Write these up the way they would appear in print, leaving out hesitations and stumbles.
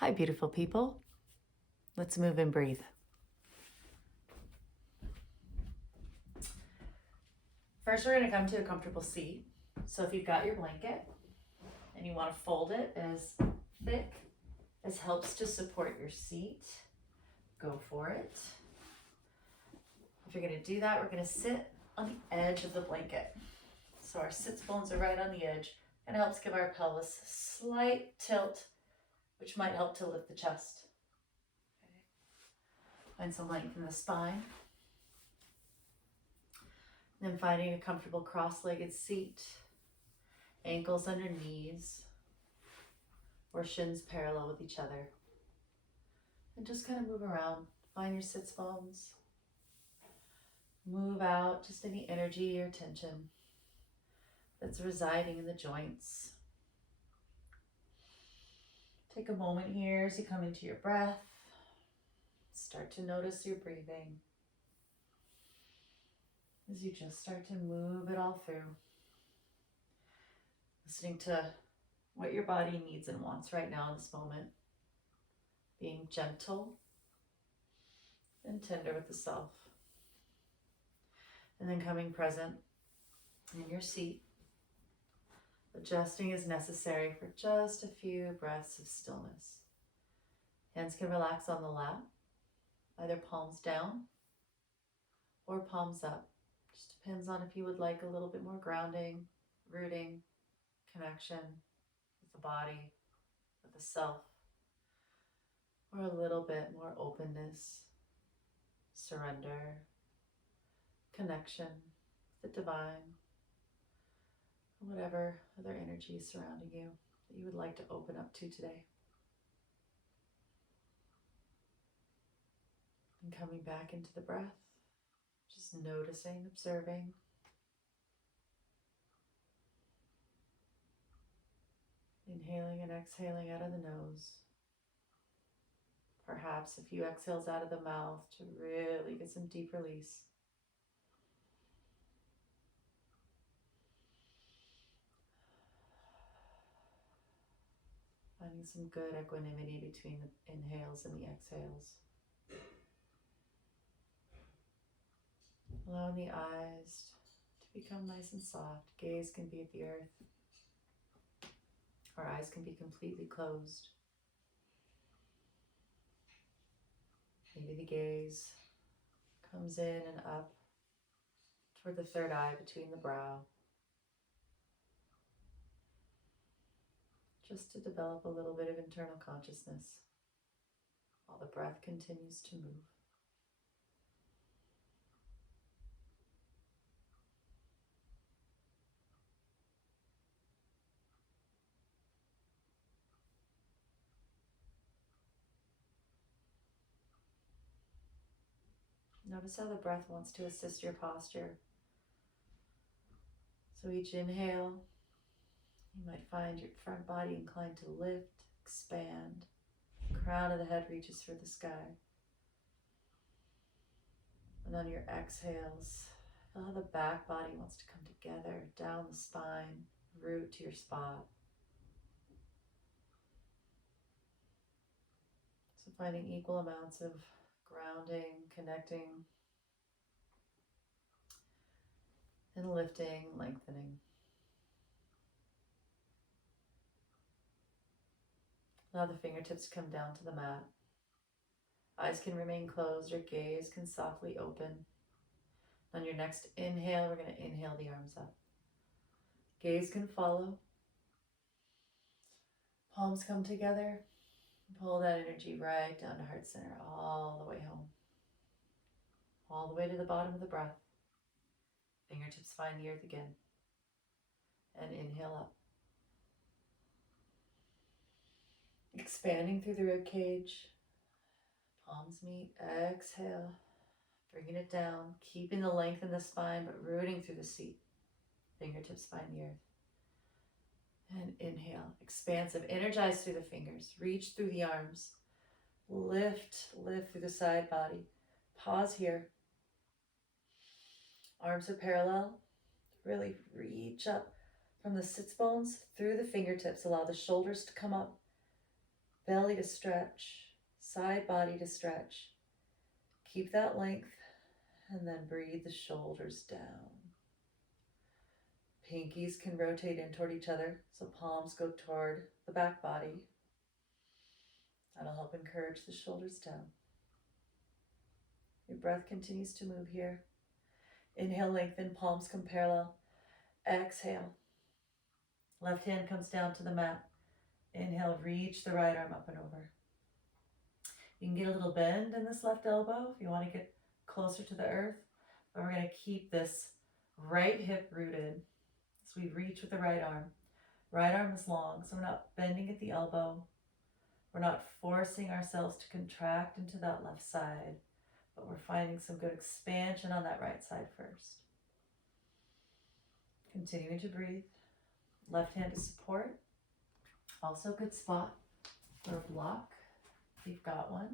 Hi, beautiful people. Let's move and breathe. First, we're going to come to a comfortable seat. So if you've got your blanket and you want to fold it as thick as helps to support your seat, go for it. If you're going to do that, we're going to sit on the edge of the blanket. So our sits bones are right on the edge, and it helps give our pelvis a slight tilt, which might help to lift the chest. Okay. Find some length in the spine. Then finding a comfortable cross-legged seat, ankles under knees, or shins parallel with each other. And just kind of move around. Find your sits bones. Move out just any energy or tension that's residing in the joints. Take a moment here as you come into your breath. Start to notice your breathing. As you just start to move it all through. Listening to what your body needs and wants right now in this moment. Being gentle and tender with the self. And then coming present in your seat. Adjusting as necessary for just a few breaths of stillness. Hands can relax on the lap, either palms down or palms up. Just depends on if you would like a little bit more grounding, rooting, connection with the body, with the self, or a little bit more openness, surrender, connection with the divine, whatever other energy is surrounding you that you would like to open up to today. And coming back into the breath, just noticing, observing. Inhaling and exhaling out of the nose. Perhaps a few exhales out of the mouth to really get some deep release. Finding some good equanimity between the inhales and the exhales. Allowing the eyes to become nice and soft. Gaze can be at the earth. Our eyes can be completely closed. Maybe the gaze comes in and up toward the third eye between the brow. Just to develop a little bit of internal consciousness while the breath continues to move. Notice how the breath wants to assist your posture. So each inhale, you might find your front body inclined to lift, expand. Crown of the head reaches for the sky. And on your exhales, feel how the back body wants to come together, down the spine, root to your spot. So finding equal amounts of grounding, connecting, and lifting, lengthening. Allow the fingertips to come down to the mat. Eyes can remain closed or gaze can softly open. On your next inhale, we're going to inhale the arms up. Gaze can follow. Palms come together. Pull that energy right down to heart center, all the way home. All the way to the bottom of the breath. Fingertips find the earth again. And inhale up. Expanding through the rib cage. Palms meet. Exhale. Bringing it down. Keeping the length in the spine, but rooting through the seat. Fingertips find the earth. And inhale. Expansive. Energize through the fingers. Reach through the arms. Lift through the side body. Pause here. Arms are parallel. Really reach up from the sits bones through the fingertips. Allow the shoulders to come up. belly to stretch, side body to stretch. Keep that length and then breathe the shoulders down. Pinkies can rotate in toward each other, so palms go toward the back body. That'll help encourage the shoulders down. Your breath continues to move here. Inhale, lengthen, palms come parallel. Exhale. Left hand comes down to the mat. Inhale, reach the right arm up and over. You can get a little bend in this left elbow if you want to get closer to the earth, but we're going to keep this right hip rooted. So we reach with the right arm. Right arm is long, so we're not bending at the elbow. We're not forcing ourselves to contract into that left side, but we're finding some good expansion on that right side first. Continuing to breathe. Left hand to support. Also a good spot for a block if you've got one.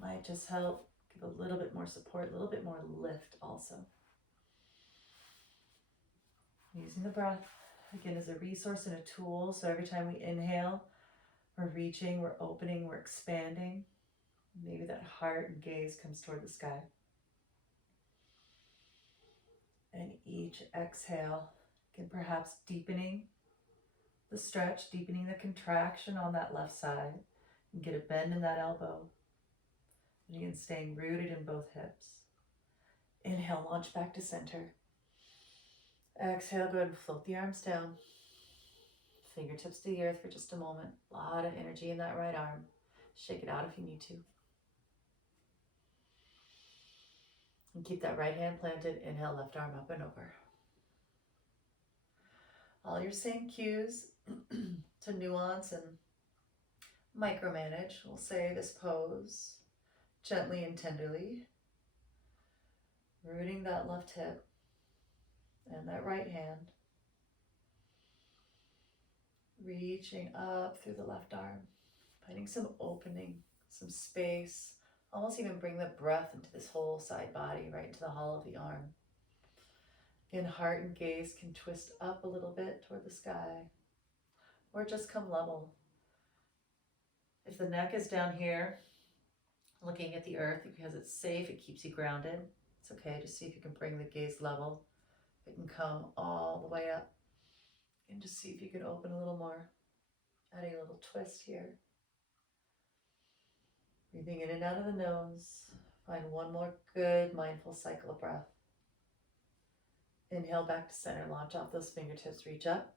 Might just help give a little bit more support, a little bit more lift also. Using the breath, again, as a resource and a tool. So every time we inhale, we're reaching, we're opening, we're expanding. Maybe that heart and gaze comes toward the sky. And each exhale, again, perhaps deepening the stretch, deepening the contraction on that left side. And get a bend in that elbow. And again, staying rooted in both hips. Inhale, launch back to center. Exhale, go ahead and float the arms down. Fingertips to the earth for just a moment. A lot of energy in that right arm. Shake it out if you need to. And keep that right hand planted. Inhale, left arm up and over. All your same cues to nuance and micromanage. We'll say this pose gently and tenderly. Rooting that left hip and that right hand. Reaching up through the left arm. Finding some opening, some space. Almost even bring the breath into this whole side body, right into the hollow of the arm. Again, heart and gaze can twist up a little bit toward the sky, or just come level. If the neck is down here, looking at the earth, because it's safe, it keeps you grounded. It's okay, just see if you can bring the gaze level. It can come all the way up. And just see if you can open a little more. Adding a little twist here. Breathing in and out of the nose. Find one more good mindful cycle of breath. Inhale back to center. Launch off those fingertips. Reach up.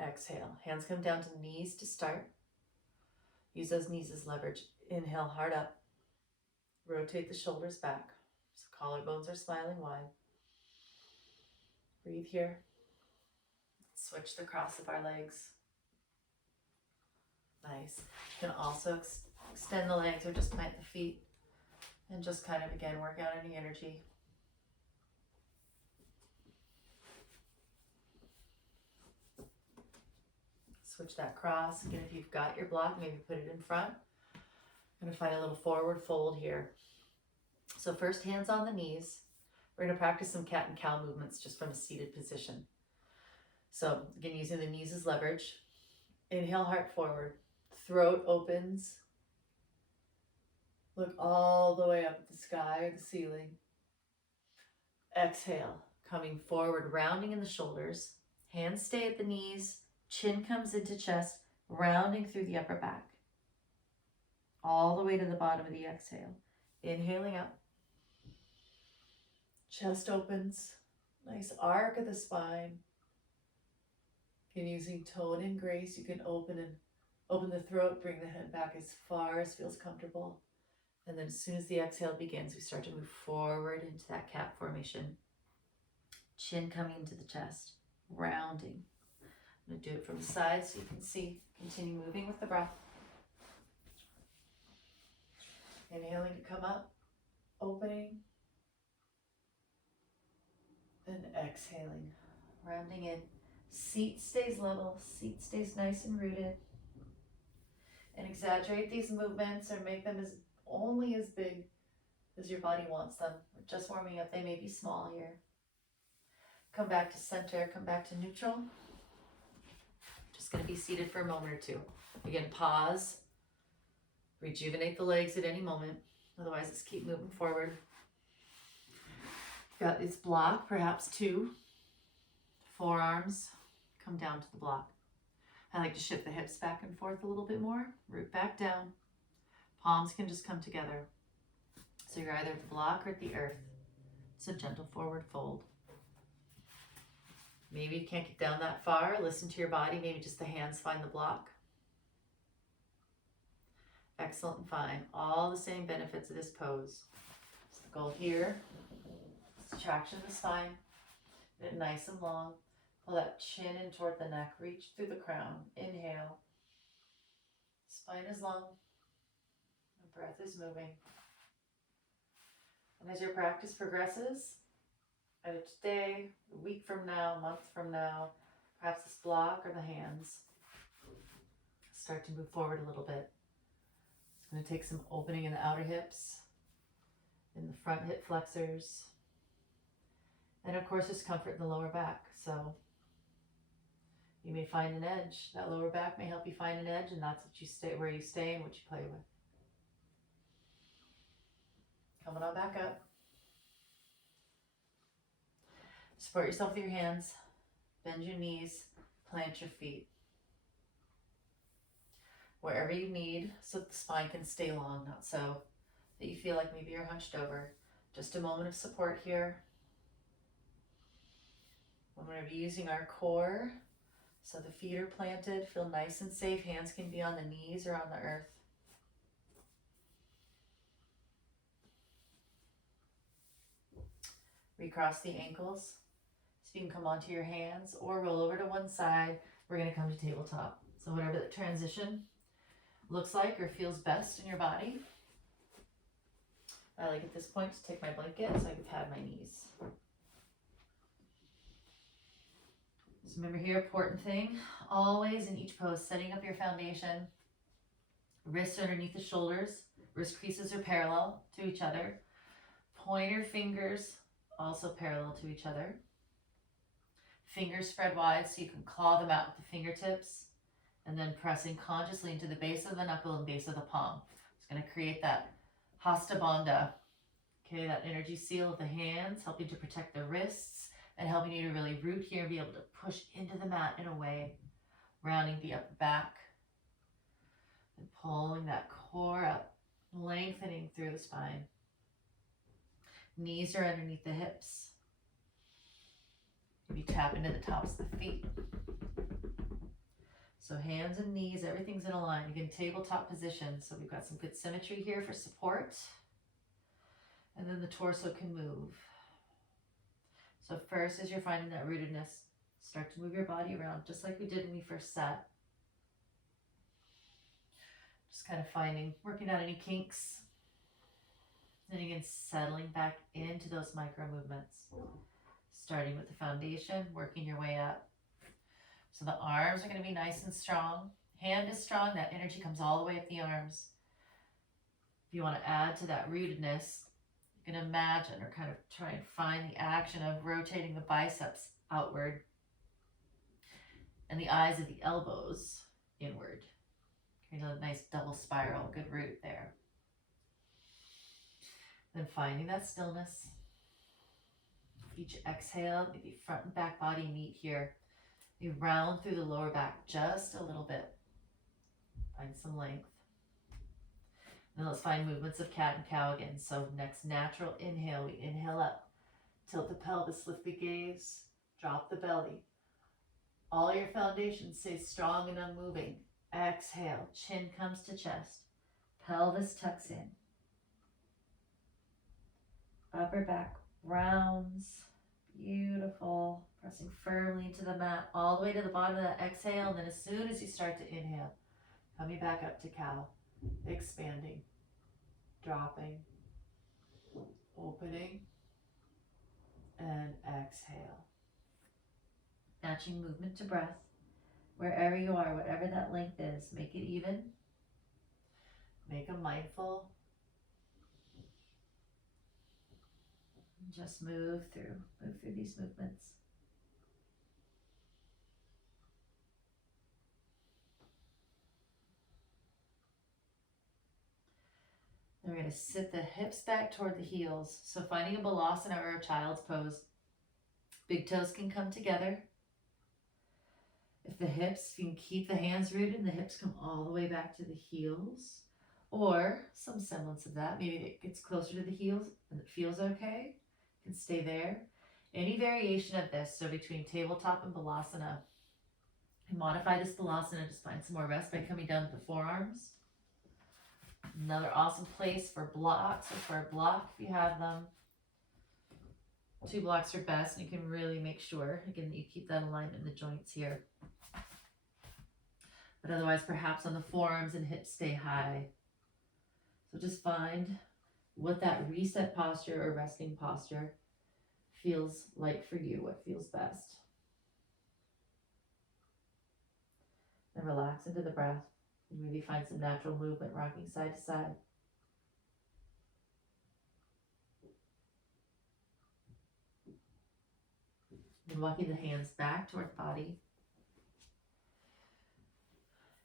Exhale. Hands come down to knees to start. Use those knees as leverage. Inhale, heart up. Rotate the shoulders back. So collarbones are smiling wide. Breathe here. Switch the cross of our legs. Nice. You can also extend the legs or just plant the feet and just kind of, again, work out any energy. Switch that cross. Again, if you've got your block, maybe put it in front. I'm going to find a little forward fold here. So first, hands on the knees. We're going to practice some cat and cow movements just from a seated position. So again, using the knees as leverage. Inhale, heart forward. Throat opens. Look all the way up at the sky or the ceiling. Exhale, coming forward, rounding in the shoulders. Hands stay at the knees. Chin comes into chest, rounding through the upper back. All the way to the bottom of the exhale. Inhaling up. Chest opens. Nice arc of the spine. Again, using tone and grace, you can open the throat, bring the head back as far as feels comfortable. And then as soon as the exhale begins, we start to move forward into that cat formation. Chin coming into the chest, rounding. I'm going to do it from the side so you can see. Continue moving with the breath. Inhaling to come up, opening, and exhaling, rounding in. Seat stays level, seat stays nice and rooted. And exaggerate these movements or make them only as big as your body wants them. We're just warming up, they may be small here. Come back to center, come back to neutral. Just gonna to be seated for a moment or two. Again, pause, rejuvenate the legs at any moment. Otherwise, let's keep moving forward. Got this block, perhaps 2 forearms come down to the block. I like to shift the hips back and forth a little bit more, root back down. Palms can just come together. So you're either at the block or at the earth. It's a gentle forward fold. Maybe you can't get down that far. Listen to your body. Maybe just the hands find the block. Excellent and fine. All the same benefits of this pose. So the goal here is traction of the spine. Get it nice and long. Pull that chin in toward the neck. Reach through the crown. Inhale. Spine is long. The breath is moving. And as your practice progresses, either today, a week from now, a month from now, perhaps this block or the hands, start to move forward a little bit. It's going to take some opening in the outer hips, in the front hip flexors, and of course, just comfort in the lower back. So you may find an edge. That lower back may help you find an edge, and that's what you stay, where you stay and what you play with. Coming on back up. Support yourself with your hands. Bend your knees. Plant your feet. Wherever you need, so that the spine can stay long, not so that you feel like maybe you're hunched over. Just a moment of support here. We're going to be using our core. So the feet are planted. Feel nice and safe. Hands can be on the knees or on the earth. Recross the ankles. So you can come onto your hands or roll over to one side. We're going to come to tabletop. So whatever the transition looks like or feels best in your body. I like at this point to take my blanket so I can pad my knees. So remember here, important thing, always in each pose, setting up your foundation. Wrists underneath the shoulders. Wrist creases are parallel to each other. Pointer fingers also parallel to each other. Fingers spread wide so you can claw them out with the fingertips, and then pressing consciously into the base of the knuckle and base of the palm. It's going to create that Hasta Bandha, okay, that energy seal of the hands, helping to protect the wrists and helping you to really root here and be able to push into the mat in a way, rounding the upper back and pulling that core up, lengthening through the spine. Knees are underneath the hips. Maybe tap into the tops of the feet. So hands and knees, everything's in a line. Again, tabletop position. So we've got some good symmetry here for support. And then the torso can move. So first, as you're finding that rootedness, start to move your body around just like we did when we first sat. Just kind of working out any kinks. And again, settling back into those micro movements. Starting with the foundation, working your way up. So the arms are going to be nice and strong. Hand is strong. That energy comes all the way up the arms. If you want to add to that rootedness, you can imagine or kind of try and find the action of rotating the biceps outward and the eyes of the elbows inward. Create a nice double spiral. Good root there. Then finding that stillness. Each exhale, maybe front and back body meet here. You round through the lower back just a little bit. Find some length. Now let's find movements of cat and cow again. So next natural inhale, we inhale up. Tilt the pelvis, lift the gaze, drop the belly. All your foundation stays strong and unmoving. Exhale, chin comes to chest. Pelvis tucks in. Upper back rounds. Beautiful. Pressing firmly into the mat all the way to the bottom of that exhale. And then as soon as you start to inhale, coming back up to cow. Expanding. Dropping. Opening. And exhale. Matching movement to breath. Wherever you are, whatever that length is, make it even. Make a mindful. Just move through these movements. we're going to sit the hips back toward the heels. So finding a Balasana or a child's pose. Big toes can come together. If the hips, you can keep the hands rooted and the hips come all the way back to the heels. Or some semblance of that. Maybe it gets closer to the heels and it feels okay. You can stay there. Any variation of this, so between tabletop and Balasana. And modify this Balasana, just find some more rest by coming down to the forearms. Another awesome place for blocks, or for a block if you have them. 2 blocks are best, and you can really make sure, again, that you keep that alignment in the joints here. But otherwise, perhaps on the forearms and hips stay high. So just find what that reset posture or resting posture feels like for you, what feels best. And relax into the breath. And maybe find some natural movement, rocking side to side. And walking the hands back toward the body.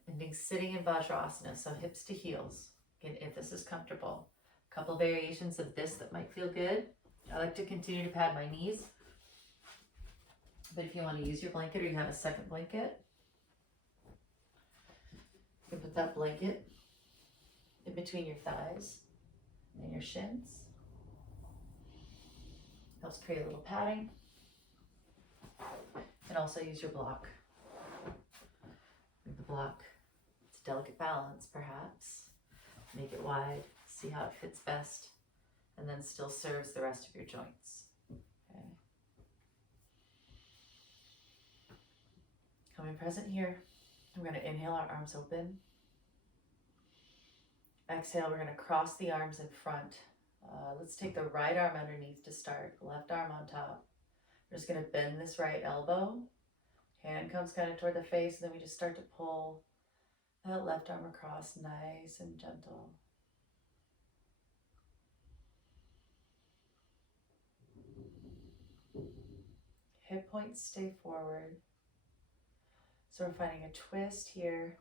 Ending sitting in Vajrasana, so hips to heels. Again, if this is comfortable. A couple variations of this that might feel good. I like to continue to pad my knees. But if you want to use your blanket or you have a second blanket, you can put that blanket in between your thighs and your shins. Helps create a little padding. And also use your block. Make the block, it's a delicate balance perhaps. Make it wide, see how it fits best, and then still serves the rest of your joints. Okay. Coming present here. We're going to inhale, our arms open. Exhale, we're going to cross the arms in front. Let's take the right arm underneath to start, left arm on top. We're just going to bend this right elbow. Hand comes kind of toward the face, and then we just start to pull that left arm across, nice and gentle. Hip points stay forward. So we're finding a twist here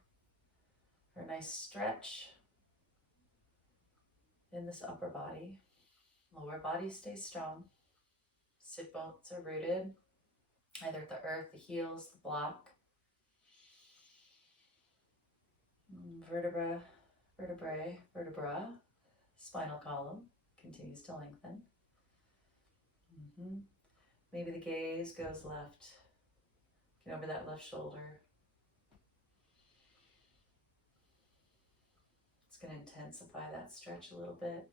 for a nice stretch in this upper body. Lower body stays strong. Sit bones are rooted, either at the earth, the heels, the block. Vertebra, spinal column continues to lengthen. Maybe the gaze goes left. Get over that left shoulder. It's going to intensify that stretch a little bit.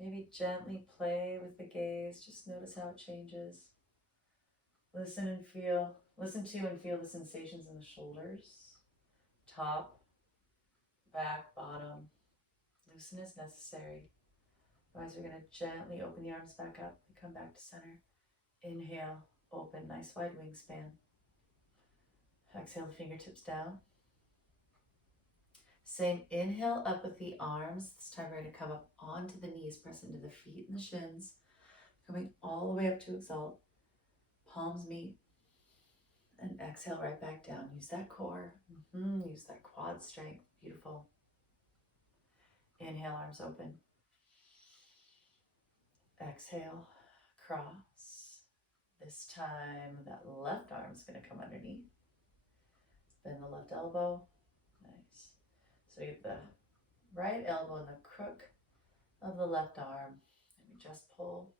Maybe gently play with the gaze. Just notice how it changes. Listen to and feel the sensations in the shoulders, top, back, bottom. Loosen as necessary. Otherwise, we're going to gently open the arms back up and come back to center. Inhale, open, nice wide wingspan. Exhale, the fingertips down. Same inhale up with the arms. This time we're going to come up onto the knees, press into the feet and the shins. Coming all the way up to exalt. Palms meet. And exhale right back down. Use that core. Use that quad strength. Beautiful. Inhale, arms open. Exhale, cross. This time that left arm is going to come underneath. Bend the left elbow. Nice. So you have the right elbow in the crook of the left arm. And we just pull.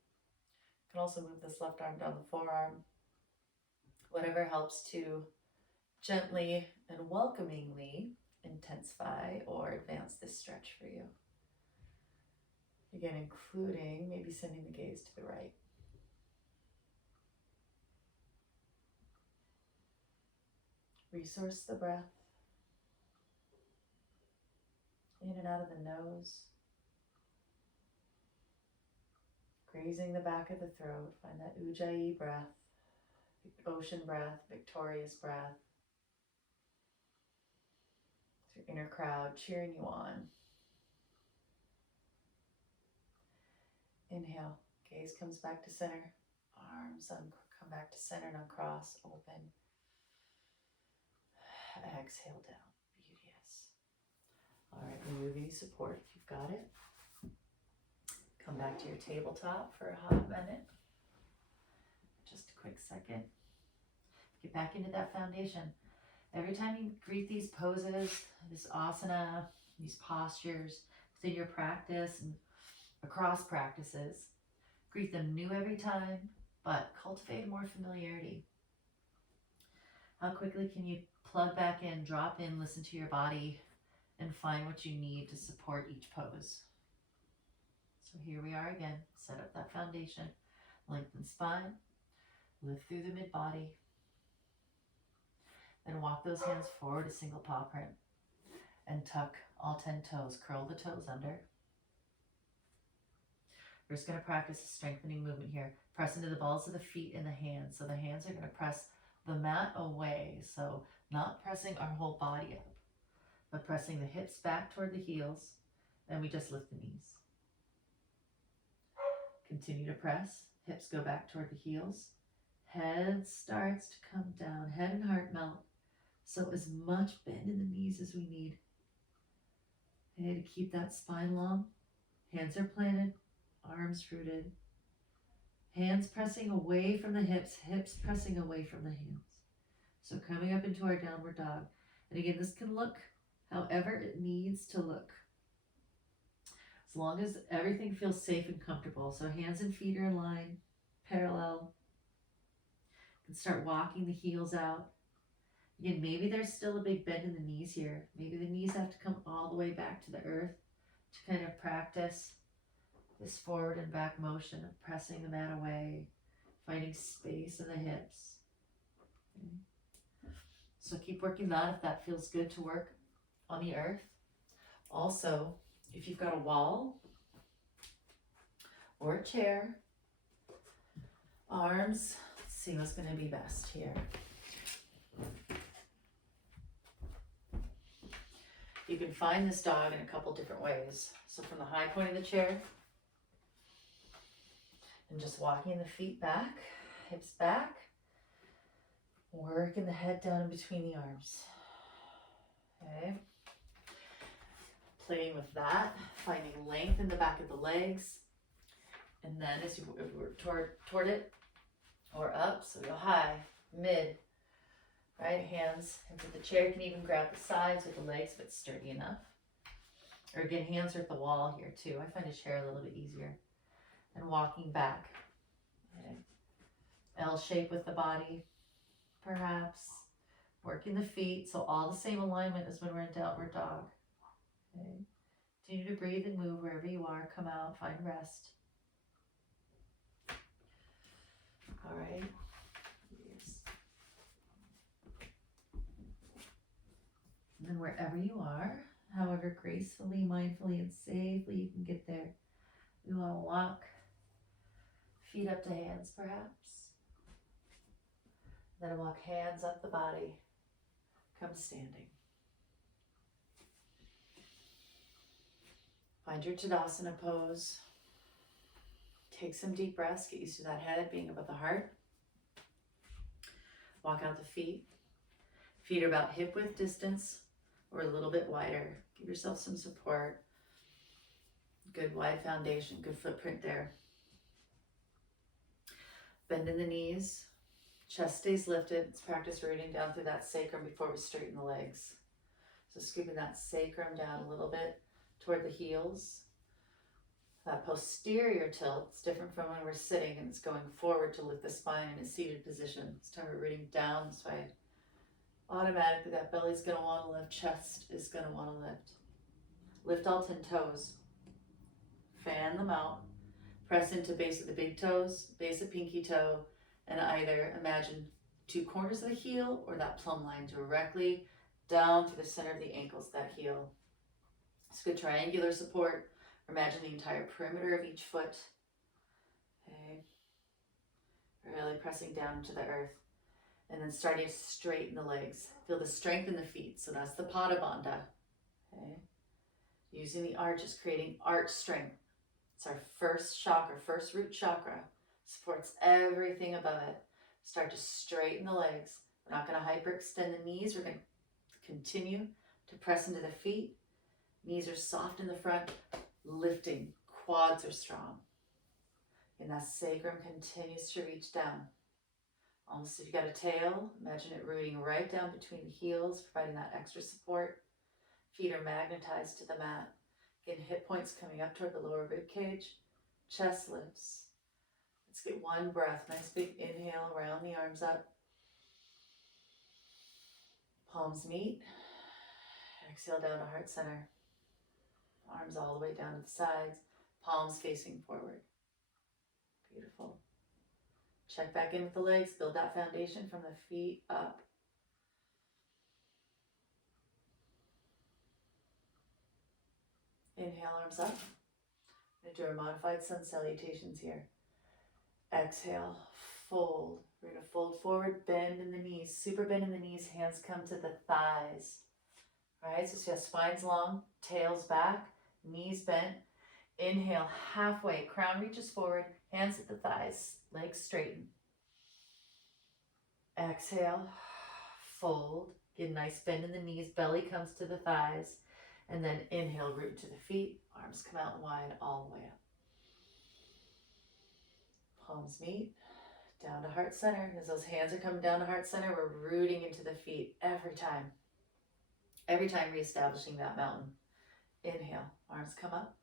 You can also move this left arm down the forearm. Whatever helps to gently and welcomingly intensify or advance this stretch for you. Again, including maybe sending the gaze to the right. Resource the breath. In and out of the nose. Grazing the back of the throat. Find that Ujjayi breath. Ocean breath, victorious breath. It's your inner crowd cheering you on. Inhale, gaze comes back to center. Arms come back to center and uncross, open. Exhale down, beauteous. All right, remove any support if you've got it. Come back to your tabletop for a hot minute. Just a quick second. Get back into that foundation. Every time you greet these poses, this asana, these postures within your practice and across practices, greet them new every time, but cultivate more familiarity. How quickly can you plug back in, drop in, listen to your body, and find what you need to support each pose? So here we are again. Set up that foundation. Lengthen spine. Lift through the mid-body. Then walk those hands forward, a single paw print. And tuck all 10 toes. Curl the toes under. We're just going to practice a strengthening movement here. Press into the balls of the feet and the hands. So the hands are going to press the mat away. So not pressing our whole body up, but pressing the hips back toward the heels. Then we just lift the knees. Continue to press. Hips go back toward the heels. Head starts to come down. Head and heart melt. So as much bend in the knees as we need. Okay, to keep that spine long. Hands are planted. Arms rooted. Hands pressing away from the hips. Hips pressing away from the hands. So coming up into our downward dog. And again, this can look however it needs to look. As long as everything feels safe and comfortable. So hands and feet are in line, parallel. You can start walking the heels out. Again, maybe there's still a big bend in the knees here. Maybe the knees have to come all the way back to the earth to kind of practice this forward and back motion of pressing the mat away, finding space in the hips. Okay. So keep working that if that feels good to work on the earth. Also, if you've got a wall or a chair, arms, let's see what's going to be best here. You can find this dog in a couple different ways. So from the high point of the chair, and just walking the feet back, hips back, working the head down in between the arms. Okay. Playing with that, finding length in the back of the legs. And then as you work toward it or up, so go high, mid, right? Hands into the chair. You can even grab the sides with the legs if it's sturdy enough. Or again, hands are at the wall here too. I find a chair a little bit easier. And walking back. Okay. L shape with the body, perhaps. Working the feet, so all the same alignment as when we're in downward dog. Okay. Continue to breathe and move wherever you are. Come out, find rest. All right. Yes. And then wherever you are, however gracefully, mindfully, and safely you can get there, we want to walk feet up to hands, perhaps. Then walk hands up the body. Come standing. Find your Tadasana pose. Take some deep breaths. Get used to that head being above the heart. Walk out the feet. Feet are about hip width distance or a little bit wider. Give yourself some support. Good wide foundation, good footprint there. Bend in the knees. Chest stays lifted. Let's practice rooting down through that sacrum before we straighten the legs. So scooping that sacrum down a little bit toward the heels. That posterior tilt is different from when we're sitting and it's going forward to lift the spine in a seated position. This time we're rooting down this way. Automatically that belly's going to want to lift, chest is going to want to lift. Lift all 10 toes. Fan them out. Press into base of the big toes, base of pinky toe, and either imagine 2 corners of the heel or that plumb line directly down through the center of the ankles, that heel. It's good triangular support. Imagine the entire perimeter of each foot. Okay. Really pressing down to the earth. And then starting to straighten the legs. Feel the strength in the feet. So that's the Pada Bandha. Okay. Using the arches, creating arch strength. It's our first chakra, first root chakra. Supports everything above it. Start to straighten the legs. We're not going to hyperextend the knees. We're going to continue to press into the feet. Knees are soft in the front, lifting quads are strong. And that sacrum continues to reach down. Almost if you got a tail, imagine it rooting right down between the heels, providing that extra support. Feet are magnetized to the mat. Again, hip points coming up toward the lower rib cage. Chest lifts. Let's get one breath. Nice big inhale, round the arms up. Palms meet. Exhale down to heart center. Arms all the way down to the sides. Palms facing forward. Beautiful. Check back in with the legs. Build that foundation from the feet up. Inhale, arms up. I'm going to do our modified sun salutations here. Exhale, fold. We're going to fold forward, bend in the knees. Super bend in the knees. Hands come to the thighs. All right, so see how spine's long, tail's back, knees bent. Inhale, halfway. Crown reaches forward, hands at the thighs, legs straighten. Exhale, fold. Get a nice bend in the knees, belly comes to the thighs. And then inhale, root to the feet, arms come out wide all the way up. Palms meet, down to heart center. As those hands are coming down to heart center, we're rooting into the feet every time. Every time reestablishing that mountain. Inhale, arms come up.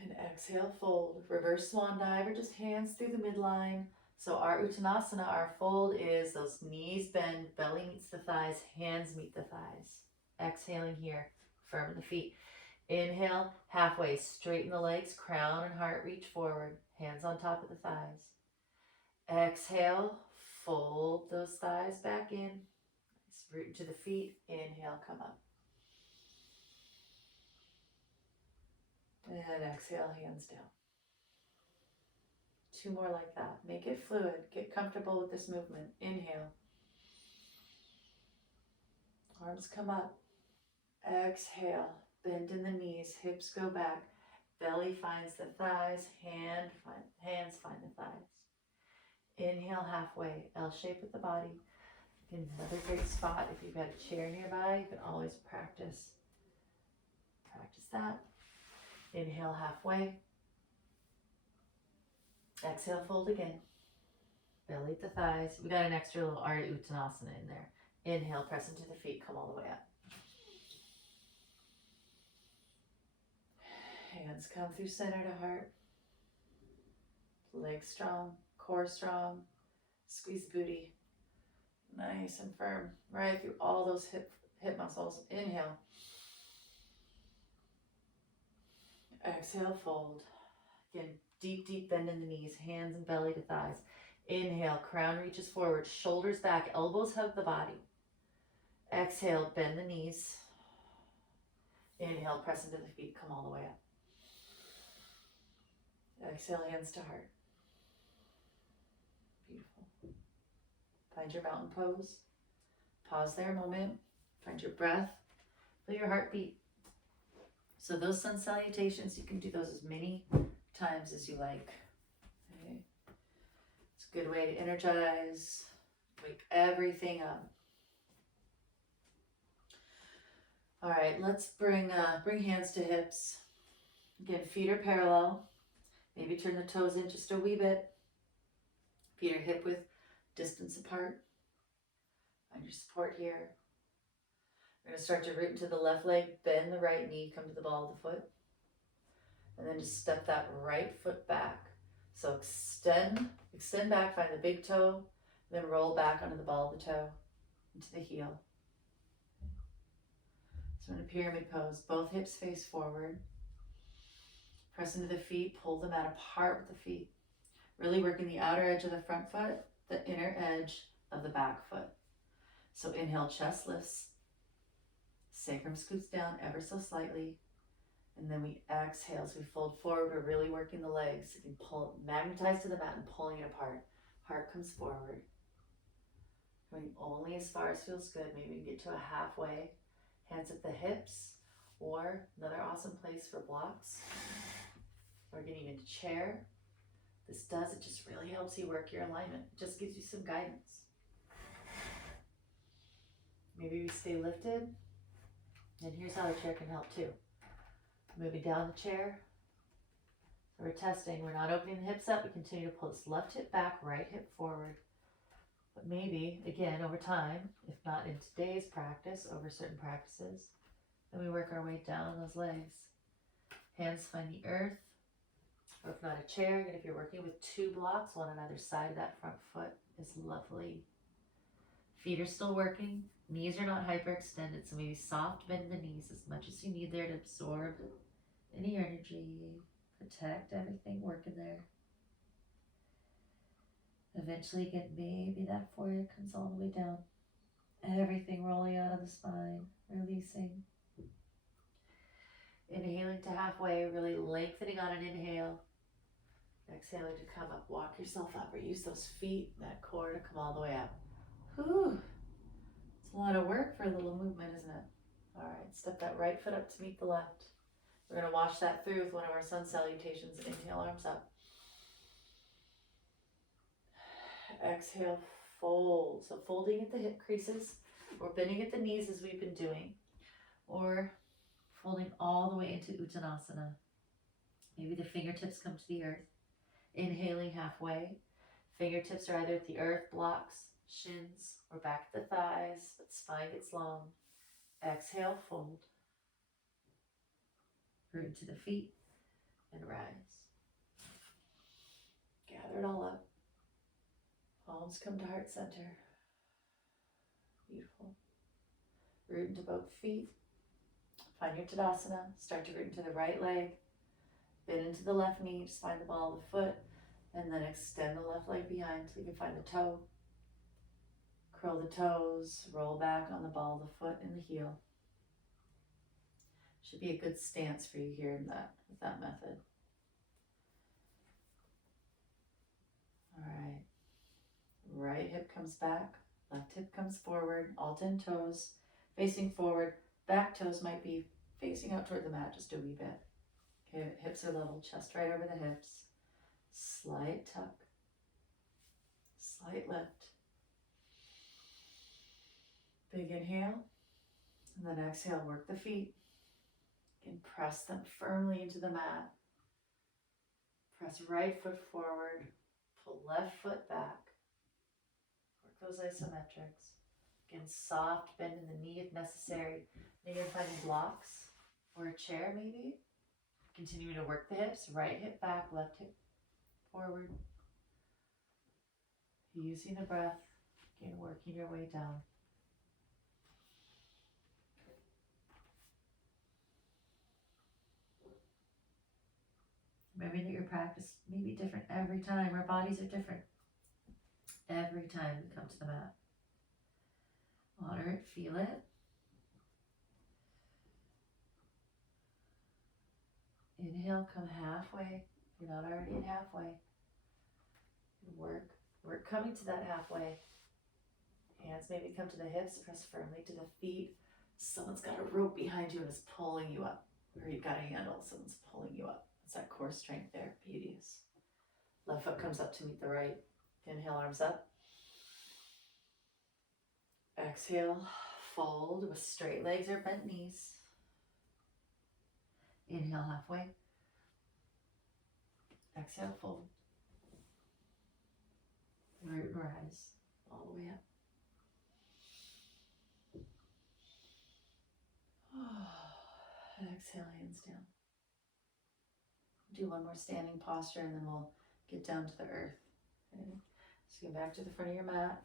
And exhale, fold. Reverse swan dive or just hands through the midline. So our Uttanasana, our fold is those knees bend, belly meets the thighs, hands meet the thighs. Exhaling here, firm the feet. Inhale, halfway, straighten the legs, crown and heart reach forward, hands on top of the thighs. Exhale, fold those thighs back in. Root to the feet, inhale, come up. And exhale, hands down. Two more like that. Make it fluid. Get comfortable with this movement. Inhale. Arms come up. Exhale. Bend in the knees. Hips go back. Belly finds the thighs. Hands find the thighs. Inhale halfway. L shape with the body. Another great spot. If you've got a chair nearby, you can always practice that. Inhale halfway. Exhale, fold again. Belly at the thighs. We got an extra little Ardha Uttanasana in there. Inhale, press into the feet, come all the way up. Hands come through center to heart. Legs strong, core strong. Squeeze the booty. Nice and firm. Right through all those hip muscles. Inhale. Exhale, fold. Again, deep bend in the knees, hands and belly to thighs. Inhale, crown reaches forward, shoulders back, elbows hug the body. Exhale, bend the knees. Inhale, press into the feet, come all the way up. Exhale, hands to heart. Beautiful. Find your mountain pose. Pause there a moment. Find your breath. Feel your heartbeat. So those sun salutations, you can do those as many times as you like. Okay. It's a good way to energize, wake everything up. All right, let's bring hands to hips. Again, feet are parallel. Maybe turn the toes in just a wee bit. Feet are hip width distance apart. Find your support here. We're going to start to root into the left leg, bend the right knee, come to the ball of the foot. And then just step that right foot back. So extend back, find the big toe, then roll back onto the ball of the toe, into the heel. So in a pyramid pose, both hips face forward. Press into the feet, pull the mat apart with the feet. Really working the outer edge of the front foot, the inner edge of the back foot. So inhale, chest lifts. Sacrum scoots down ever so slightly. And then we exhale as we fold forward. We're really working the legs. You can pull, magnetize to the mat and pulling it apart. Heart comes forward. Going only as far as feels good. Maybe we can get to a halfway. Hands at the hips. Or another awesome place for blocks. Or getting into chair. This does, it just really helps you work your alignment. It just gives you some guidance. Maybe we stay lifted. And here's how the chair can help too. Moving down the chair. So we're testing. We're not opening the hips up. We continue to pull this left hip back, right hip forward. But maybe, again, over time, if not in today's practice, over certain practices, then we work our way down those legs. Hands find the earth. Or if not a chair, and if you're working with 2 blocks, one on either side of that front foot is lovely. Feet are still working. Knees are not hyperextended, so maybe soft bend the knees as much as you need there to absorb any energy, protect everything working there. Eventually, again, maybe that forehead comes all the way down. Everything rolling out of the spine, releasing. Inhaling to halfway, really lengthening on an inhale. Exhaling to come up, walk yourself up, or use those feet, that core to come all the way up. Whew. It's a lot of work for a little movement, isn't it? All right, step that right foot up to meet the left. We're going to wash that through with one of our sun salutations. Inhale, arms up. Exhale, fold. So folding at the hip creases, or bending at the knees as we've been doing, or folding all the way into Uttanasana. Maybe the fingertips come to the earth. Inhaling halfway. Fingertips are either at the earth, blocks, shins, or back at the thighs, but spine gets long. Exhale, fold. Root into the feet and rise. Gather it all up. Palms come to heart center. Beautiful. Root into both feet. Find your Tadasana. Start to root into the right leg. Bend into the left knee. Just find the ball of the foot. And then extend the left leg behind until you can find the toe. Curl the toes. Roll back on the ball of the foot and the heel. Should be a good stance for you here with that method. All right. Right hip comes back. Left hip comes forward. All 10 toes facing forward. Back toes might be facing out toward the mat just a wee bit. Okay, hips are level, chest right over the hips. Slight tuck. Slight lift. Big inhale. And then exhale, work the feet. And press them firmly into the mat. Press right foot forward. Pull left foot back. Work those isometrics. Again, soft bend in the knee if necessary. Maybe finding blocks or a chair maybe. Continuing to work the hips. Right hip back, left hip forward. Using the breath. Again, working your way down. Remember that your practice may be different every time. Our bodies are different every time we come to the mat. Honor it, feel it. Inhale, come halfway. If you're not already at halfway. Work coming to that halfway. Hands maybe come to the hips, press firmly to the feet. Someone's got a rope behind you and is pulling you up. Or you've got a handle, someone's pulling you up. It's that core strength there, beauteous. Left foot comes up to meet the right. Inhale, arms up. Exhale, fold with straight legs or bent knees. Inhale, halfway. Exhale, fold. Root and rise all the way up. Exhale, hands down. Do one more standing posture and then we'll get down to the earth. Okay? So get back to the front of your mat.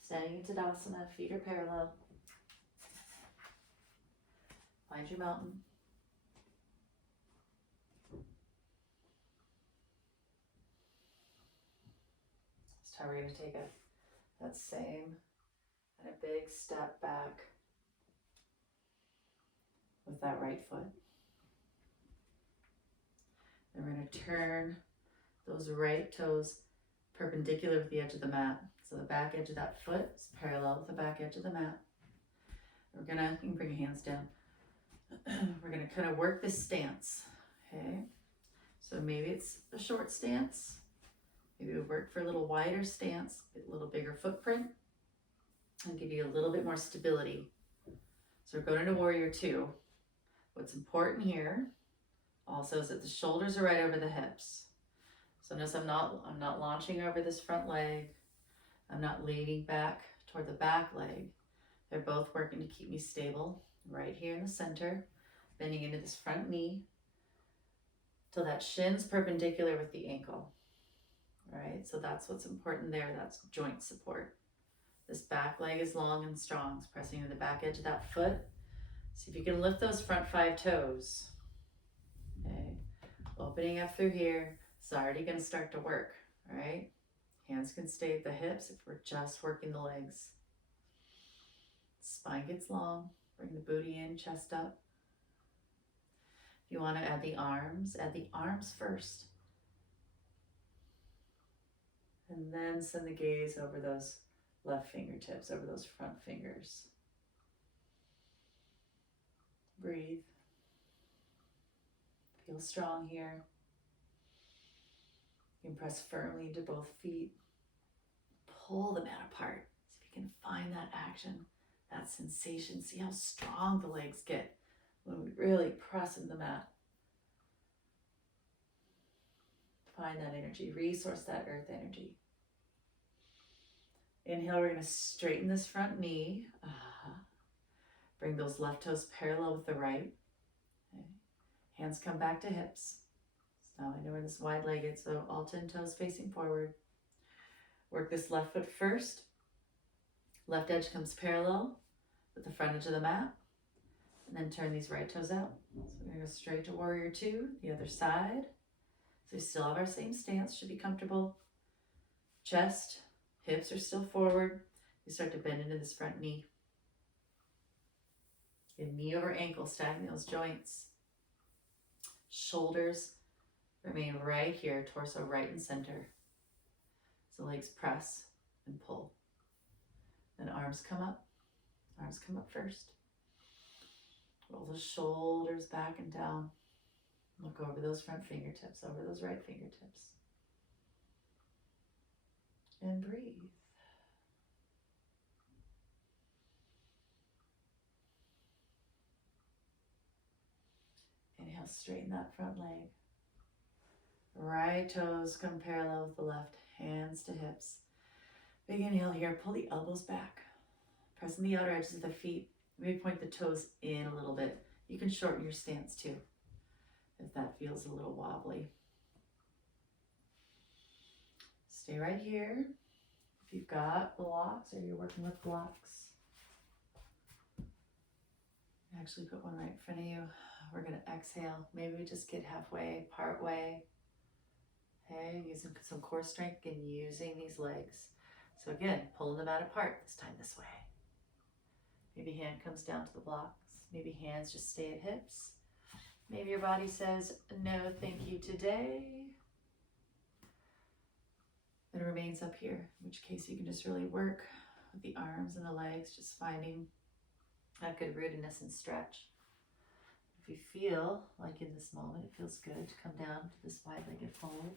Standing in Tadasana, feet are parallel. Find your mountain. This time we're going to take that same and a big step back with that right foot. And we're going to turn those right toes perpendicular with the edge of the mat. So the back edge of that foot is parallel with the back edge of the mat. You can bring your hands down. We're going to kind of work this stance. Okay. So maybe it's a short stance. Maybe we work for a little wider stance, a little bigger footprint, and give you a little bit more stability. So we're going into Warrior Two. What's important here also is that the shoulders are right over the hips. So notice I'm not launching over this front leg. I'm not leaning back toward the back leg. They're both working to keep me stable right here in the center, bending into this front knee till that shin's perpendicular with the ankle. All right, so that's what's important there. That's joint support. This back leg is long and strong. It's pressing to the back edge of that foot. See if you can lift those front 5 toes. Okay, opening up through here. It's already going to start to work. All right, hands can stay at the hips if we're just working the legs. Spine gets long. Bring the booty in, chest up. If you want to add the arms first. And then send the gaze over those left fingertips, over those front fingers. Breathe. Feel strong here. You can press firmly into both feet. Pull the mat apart. See if you can find that action, that sensation. See how strong the legs get when we really press into the mat. Find that energy, resource that earth energy. Inhale, we're going to straighten this front knee. Bring those left toes parallel with the right. Okay. Hands come back to hips. So now I know we're this wide-legged, so all 10 toes facing forward. Work this left foot first. Left edge comes parallel with the front edge of the mat. And then turn these right toes out. So we're going to go straight to warrior 2, the other side. So we still have our same stance, should be comfortable. Chest, hips are still forward. We start to bend into this front knee. Get knee over ankle, stacking those joints. Shoulders remain right here, torso right and center. So legs press and pull. Then arms come up first. Roll the shoulders back and down. Look over those front fingertips, over those right fingertips. And breathe. Inhale, straighten that front leg. Right toes come parallel with the left, hands to hips. Big inhale here, pull the elbows back. Pressing the outer edges of the feet. Maybe point the toes in a little bit. You can shorten your stance too, if that feels a little wobbly. Stay right here. If you've got blocks or you're working with blocks, actually put one right in front of you. We're going to exhale. Maybe we just get halfway, part way. Okay, using some core strength and using these legs. So again, pulling the mat apart, this time this way. Maybe hand comes down to the blocks. Maybe hands just stay at hips. Maybe your body says, no, thank you today. Then it remains up here, in which case you can just really work with the arms and the legs, just finding that good rootedness and stretch. If you feel like in this moment it feels good to come down to this wide-legged fold,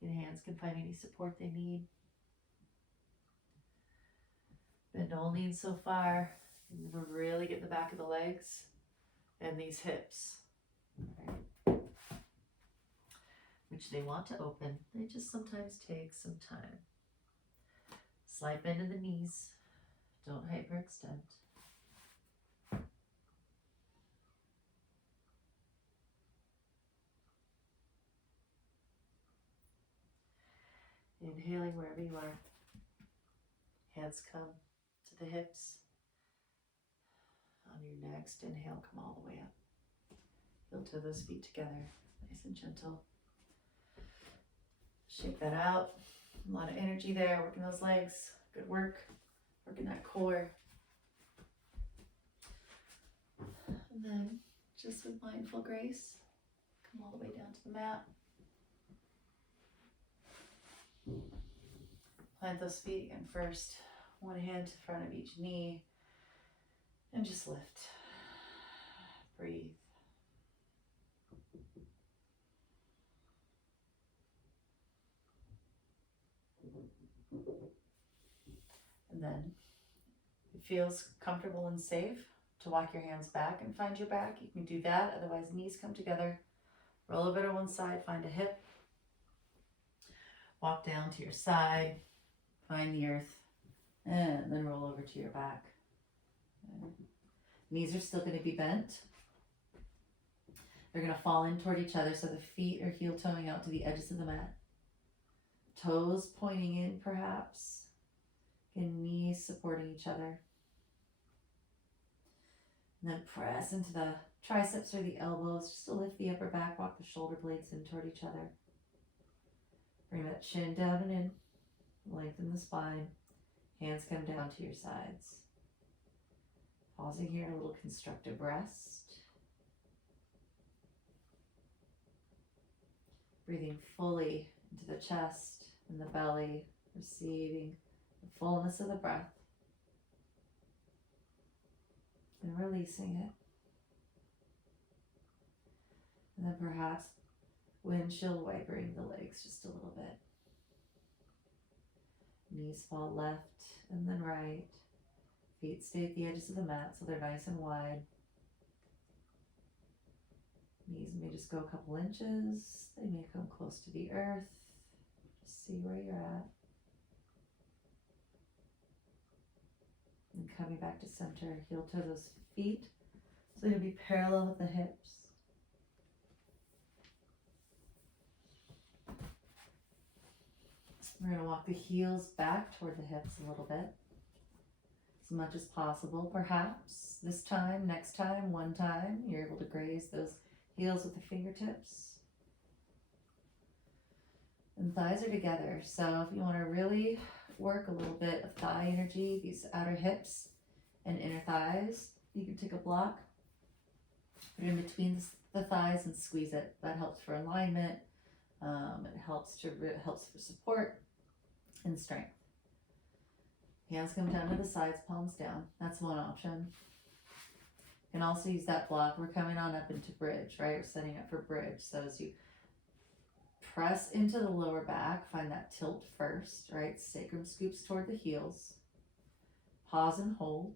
your hands can find any support they need. Bend only so far. We're really getting the back of the legs and these hips, right? Which they want to open. They just sometimes take some time. Slight bend in the knees. Don't hyperextend. Inhaling wherever you are. Hands come to the hips. On your next inhale, come all the way up. Heel to those feet together, nice and gentle. Shake that out. A lot of energy there, working those legs. Good work. Working that core. And then, just with mindful grace, come all the way down to the mat. Plant those feet again first. One hand in front of each knee. And just lift. Breathe. And then, if it feels comfortable and safe, to walk your hands back and find your back, you can do that. Otherwise, knees come together, roll over to one side, find a hip, walk down to your side, find the earth, and then roll over to your back. Knees are still going to be bent. They're going to fall in toward each other, so the feet are heel toeing out to the edges of the mat. Toes pointing in, perhaps. And knees supporting each other. And then press into the triceps or the elbows just to lift the upper back, walk the shoulder blades in toward each other. Bring that chin down and in. Lengthen the spine. Hands come down to your sides. Pausing here, a little constructive rest. Breathing fully into the chest and the belly, receiving the fullness of the breath. And releasing it. And then perhaps windshield wipering the legs just a little bit. Knees fall left and then right. Feet stay at the edges of the mat so they're nice and wide. Knees may just go a couple inches. They may come close to the earth. Just see where you're at. And coming back to center, heel to those feet. So you'll be parallel with the hips. We're going to walk the heels back toward the hips a little bit. As much as possible, perhaps. This time, next time, one time, you're able to graze those heels with the fingertips. And thighs are together. So if you want to really work a little bit of thigh energy, these outer hips and inner thighs, you can take a block, put it in between the thighs and squeeze it. That helps for alignment. It helps for support and strength. Hands come down to the sides, palms down. That's one option. You can also use that block. We're coming on up into bridge, right? We're setting up for bridge. So as you press into the lower back, find that tilt first, right? Sacrum scoops toward the heels. Pause and hold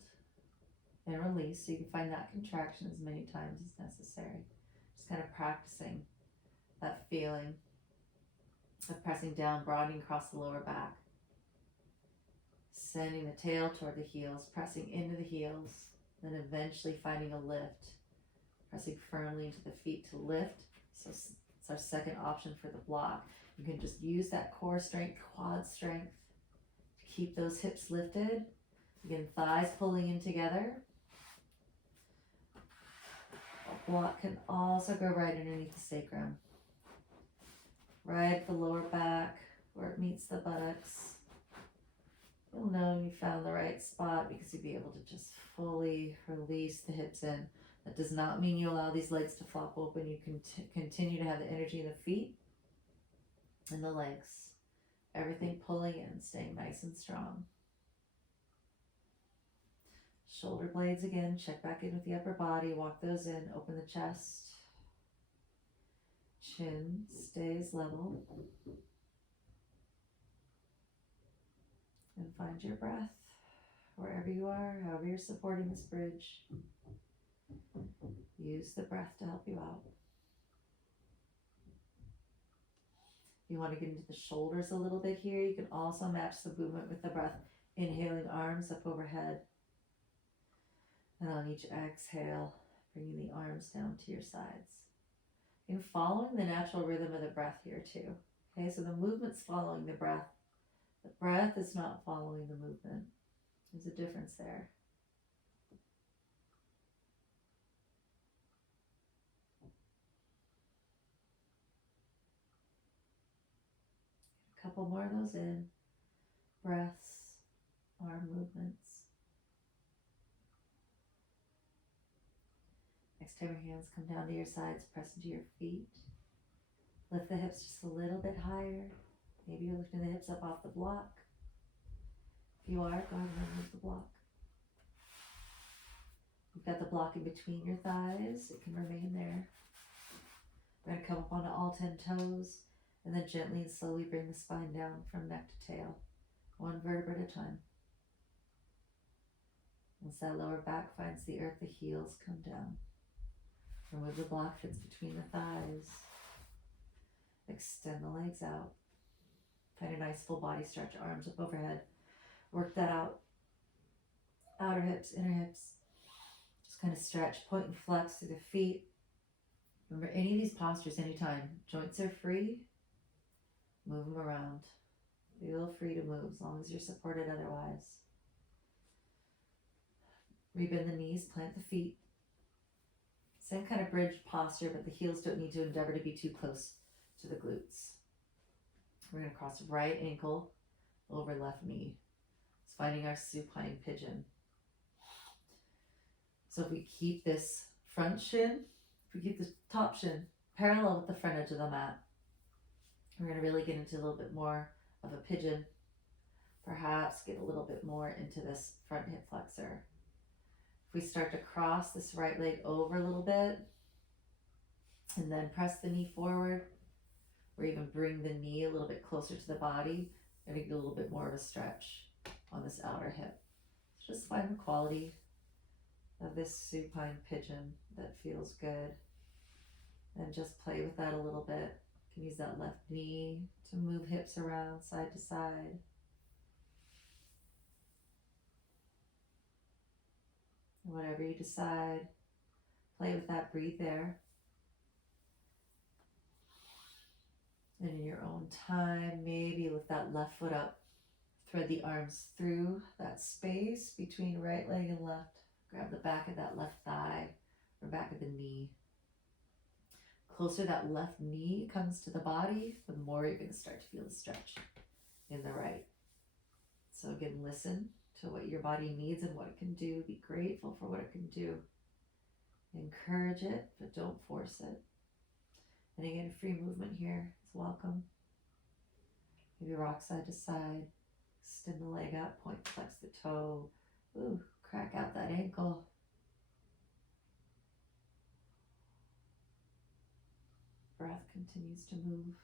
and release. So you can find that contraction as many times as necessary. Just kind of practicing that feeling of pressing down, broadening across the lower back. Sending the tail toward the heels, pressing into the heels, then eventually finding a lift. Pressing firmly into the feet to lift. So it's our second option for the block. You can just use that core strength, quad strength to keep those hips lifted. Again, thighs pulling in together. A block can also go right underneath the sacrum. Right at the lower back where it meets the buttocks. You'll know you found the right spot because you'll be able to just fully release the hips in. That does not mean you allow these legs to flop open. You can continue to have the energy in the feet and the legs. Everything pulling in, staying nice and strong. Shoulder blades again, check back in with the upper body, walk those in, open the chest. Chin stays level. And find your breath wherever you are, however you're supporting this bridge. Use the breath to help you out. If you want to get into the shoulders a little bit here, you can also match the movement with the breath. Inhaling arms up overhead. And on each exhale, bringing the arms down to your sides. And following the natural rhythm of the breath here too. Okay, so the movement's following the breath. The breath is not following the movement. There's a difference there. A couple more of those in. Breaths, arm movements. Next time your hands come down to your sides, press into your feet. Lift the hips just a little bit higher. Maybe you're lifting the hips up off the block. If you are, go ahead and remove the block. You've got the block in between your thighs. It can remain there. We're going to come up onto all 10 toes and then gently and slowly bring the spine down from neck to tail. One vertebra at a time. Once that lower back finds the earth, the heels come down. Remove the block that's between the thighs. Extend the legs out. Find a nice full body stretch, arms up overhead. Work that out. Outer hips, inner hips. Just kind of stretch, point and flex through the feet. Remember, any of these postures, anytime, joints are free, move them around. Feel free to move as long as you're supported otherwise. Rebend the knees, plant the feet. Same kind of bridge posture, but the heels don't need to endeavor to be too close to the glutes. We're going to cross right ankle over left knee. It's finding our supine pigeon. So if we keep this front shin, if we keep the top shin parallel with the front edge of the mat, we're going to really get into a little bit more of a pigeon. Perhaps get a little bit more into this front hip flexor. If we start to cross this right leg over a little bit, and then press the knee forward, or even bring the knee a little bit closer to the body, and get a little bit more of a stretch on this outer hip. So just find the quality of this supine pigeon that feels good, and just play with that a little bit. You can use that left knee to move hips around side to side. Whatever you decide, play with that, breathe there. And in your own time, maybe lift that left foot up, thread the arms through that space between right leg and left. Grab the back of that left thigh or back of the knee. Closer that left knee comes to the body, the more you're going to start to feel the stretch in the right. So again, listen to what your body needs and what it can do. Be grateful for what it can do. Encourage it, but don't force it. And again, free movement here is welcome. Maybe rock side to side. Extend the leg up, point, flex the toe. Ooh, crack out that ankle. Breath continues to move.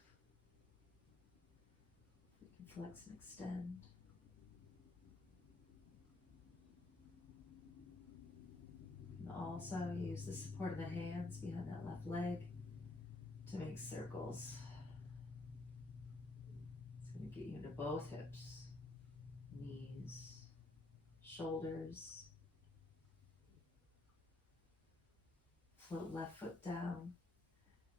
We can flex and extend. And also use the support of the hands behind that left leg to make circles. It's going to get you into both hips, knees, shoulders. Float left foot down.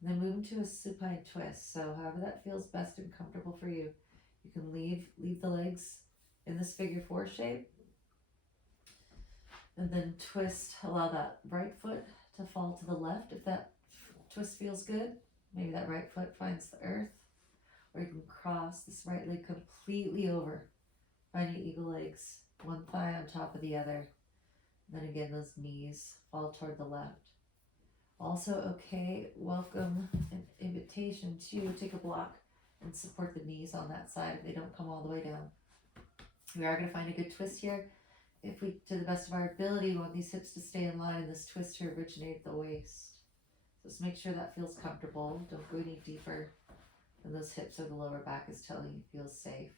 And then move into a supine twist. So however that feels best and comfortable for you. You can leave the legs in this figure four shape. And then twist, allow that right foot to fall to the left if that twist feels good. Maybe that right foot finds the earth. Or you can cross this right leg completely over. Finding eagle legs, one thigh on top of the other. And then again, those knees fall toward the left. Also, okay, welcome an invitation to take a block and support the knees on that side if they don't come all the way down. We are going to find a good twist here. If we, to the best of our ability, we want these hips to stay in line and this twist to originate at the waist. So just make sure that feels comfortable. Don't go any deeper than those hips or the lower back is telling you feels safe.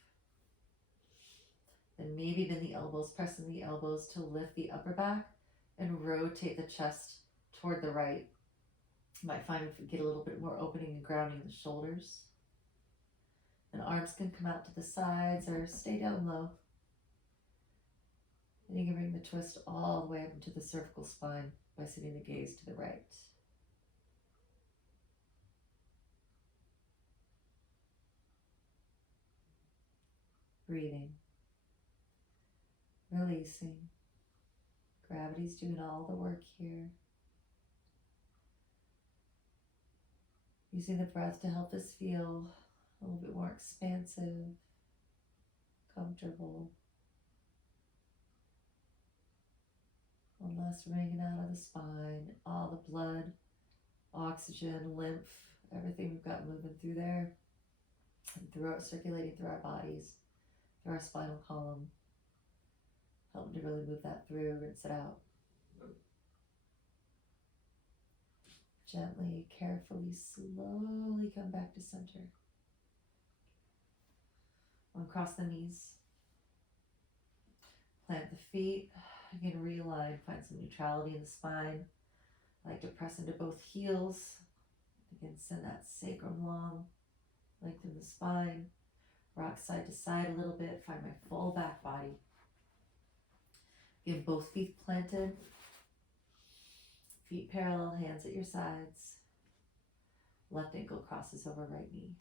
Then maybe bend the elbows, pressing the elbows to lift the upper back and rotate the chest toward the right. You might find if we get a little bit more opening and grounding in the shoulders. And arms can come out to the sides or stay down low. And you can bring the twist all the way up into the cervical spine by sitting the gaze to the right. Breathing. Releasing. Gravity's doing all the work here. Using the breath to help us feel a little bit more expansive, comfortable. One last wringing out of the spine, all the blood, oxygen, lymph, everything we've got moving through there, and circulating through our bodies, through our spinal column. Helping to really move that through, rinse it out. Gently, carefully, slowly come back to center. Uncross the knees. Plant the feet. Again, realign, find some neutrality in the spine. I like to press into both heels. Again, send that sacrum long, lengthen the spine. Rock side to side a little bit, find my full back body. Again, both feet planted. Feet parallel, hands at your sides. Left ankle crosses over right knee.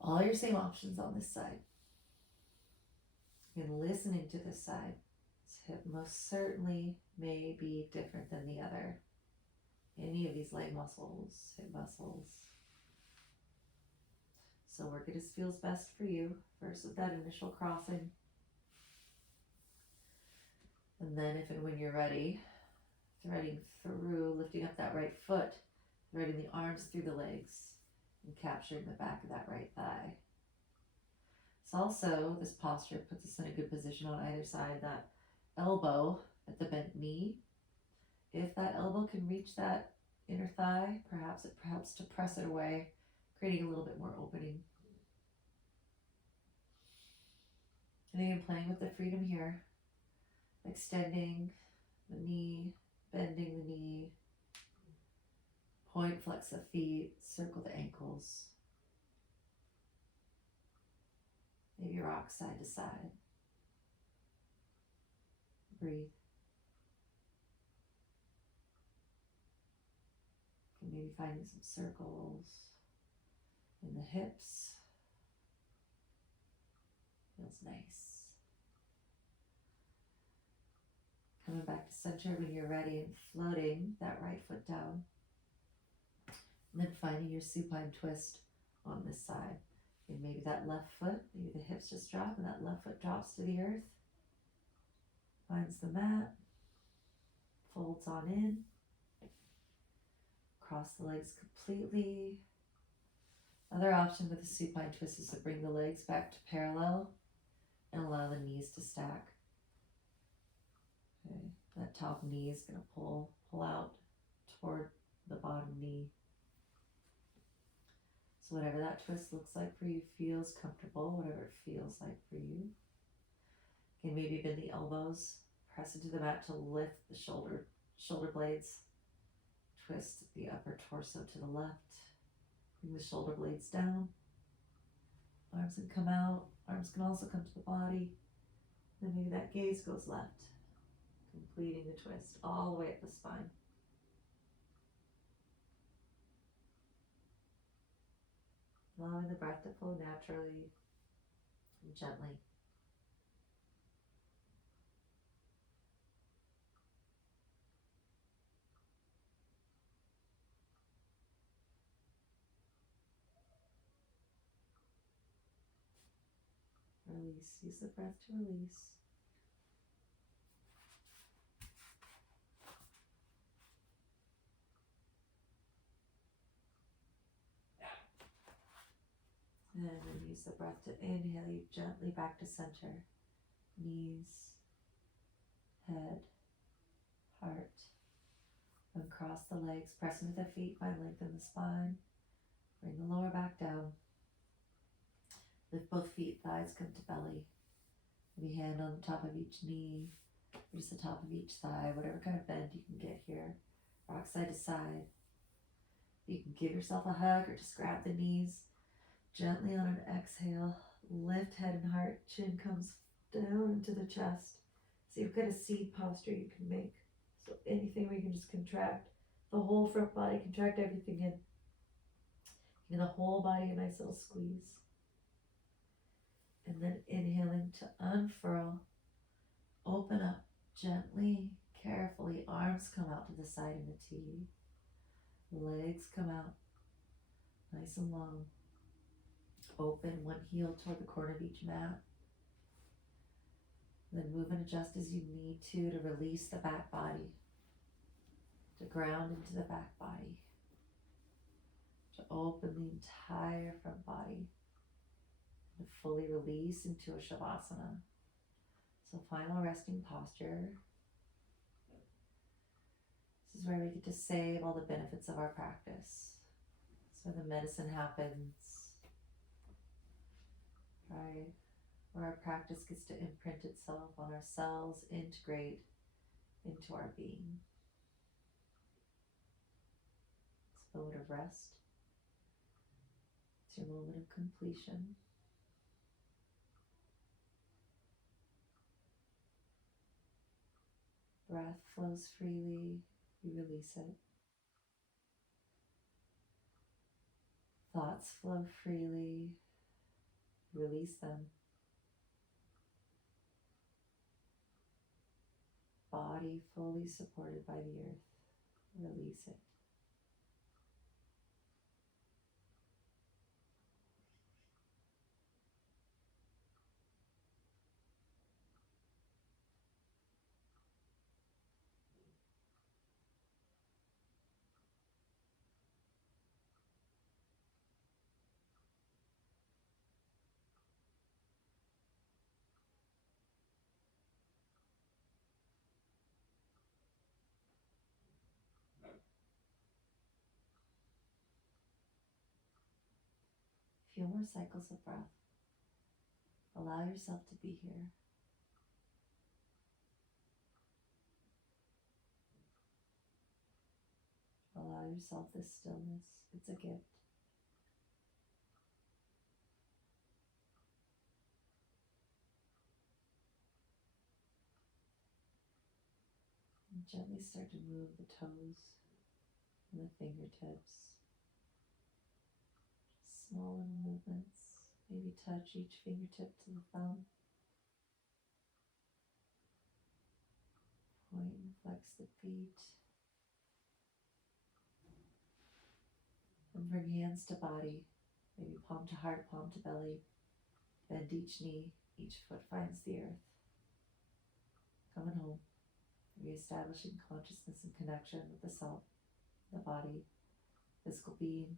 All your same options on this side. And listening to this side. This hip most certainly may be different than the other. Any of these leg muscles, hip muscles. So work it as feels best for you. First with that initial crossing. And then if and when you're ready, threading through, lifting up that right foot, threading the arms through the legs, and capturing the back of that right thigh. It's also, this posture puts us in a good position on either side, that elbow at the bent knee. If that elbow can reach that inner thigh, perhaps it helps to press it away, creating a little bit more opening. And again, playing with the freedom here, extending the knee, bending the knee, point, flex the feet, circle the ankles. Maybe rock side to side. Breathe. And maybe finding some circles in the hips. Feels nice. Coming back to center when you're ready and floating that right foot down. And then finding your supine twist on this side. And maybe that left foot, maybe the hips just drop and that left foot drops to the earth. Finds the mat. Folds on in. Cross the legs completely. Other option with the supine twist is to bring the legs back to parallel and allow the knees to stack. Okay, that top knee is going to pull out toward the bottom knee. So whatever that twist looks like for you, feels comfortable, whatever it feels like for you. Okay, maybe bend the elbows, press into the mat to lift the shoulder blades. Twist the upper torso to the left. Bring the shoulder blades down. Arms can come out. Arms can also come to the body. Then maybe that gaze goes left, completing the twist all the way up the spine. Allowing the breath to flow naturally and gently. Release. Use the breath to release. And then use the breath to inhale you gently back to center. Knees, head, heart. Uncross the legs, press into the feet, find length in the spine. Bring the lower back down. Lift both feet, thighs come to belly. Maybe hand on the top of each knee, or just the top of each thigh, whatever kind of bend you can get here. Rock side to side. You can give yourself a hug or just grab the knees. Gently on an exhale, lift head and heart, chin comes down into the chest. So you've got a seed posture you can make. So anything where you can just contract the whole front body, contract everything in. Give the whole body a nice little squeeze. And then inhaling to unfurl, open up gently, carefully. Arms come out to the side in the T. Legs come out nice and long. Open one heel toward the corner of each mat. Then move and adjust as you need to release the back body, to ground into the back body, to open the entire front body, and fully release into a Shavasana. So final resting posture. This is where we get to save all the benefits of our practice. It's where the medicine happens. Right? where our practice gets to imprint itself on our cells, integrate into our being. It's a moment of rest. It's your moment of completion. Breath flows freely, you release it. Thoughts flow freely, release them. Body fully supported by the earth, release it. Few more cycles of breath. Allow yourself to be here. Allow yourself this stillness. It's a gift. And gently start to move the toes and the fingertips. Just small little movements. Maybe touch each fingertip to the thumb. Point and flex the feet. And bring hands to body. Maybe palm to heart, palm to belly. Bend each knee. Each foot finds the earth. Coming home. Reestablishing consciousness and connection with the self, the body, physical being.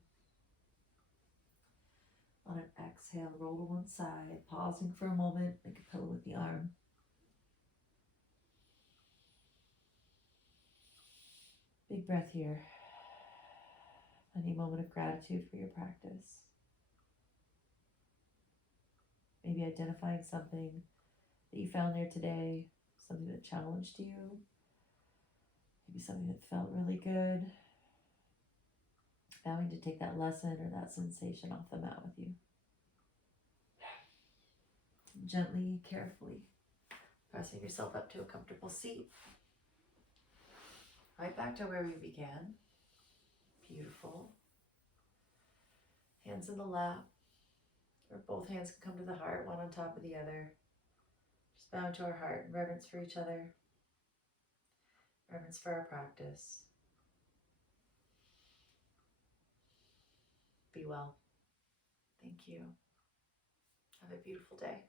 On an exhale, roll to one side, pausing for a moment, make a pillow with the arm. Big breath here. Any moment of gratitude for your practice. Maybe identifying something that you found there today, something that challenged you, maybe something that felt really good. Vowing to take that lesson or that sensation off the mat with you. Gently, carefully, pressing yourself up to a comfortable seat. Right back to where we began. Beautiful. Hands in the lap, or both hands can come to the heart, one on top of the other. Just bow to our heart, reverence for each other, reverence for our practice. Be well. Thank you. Have a beautiful day.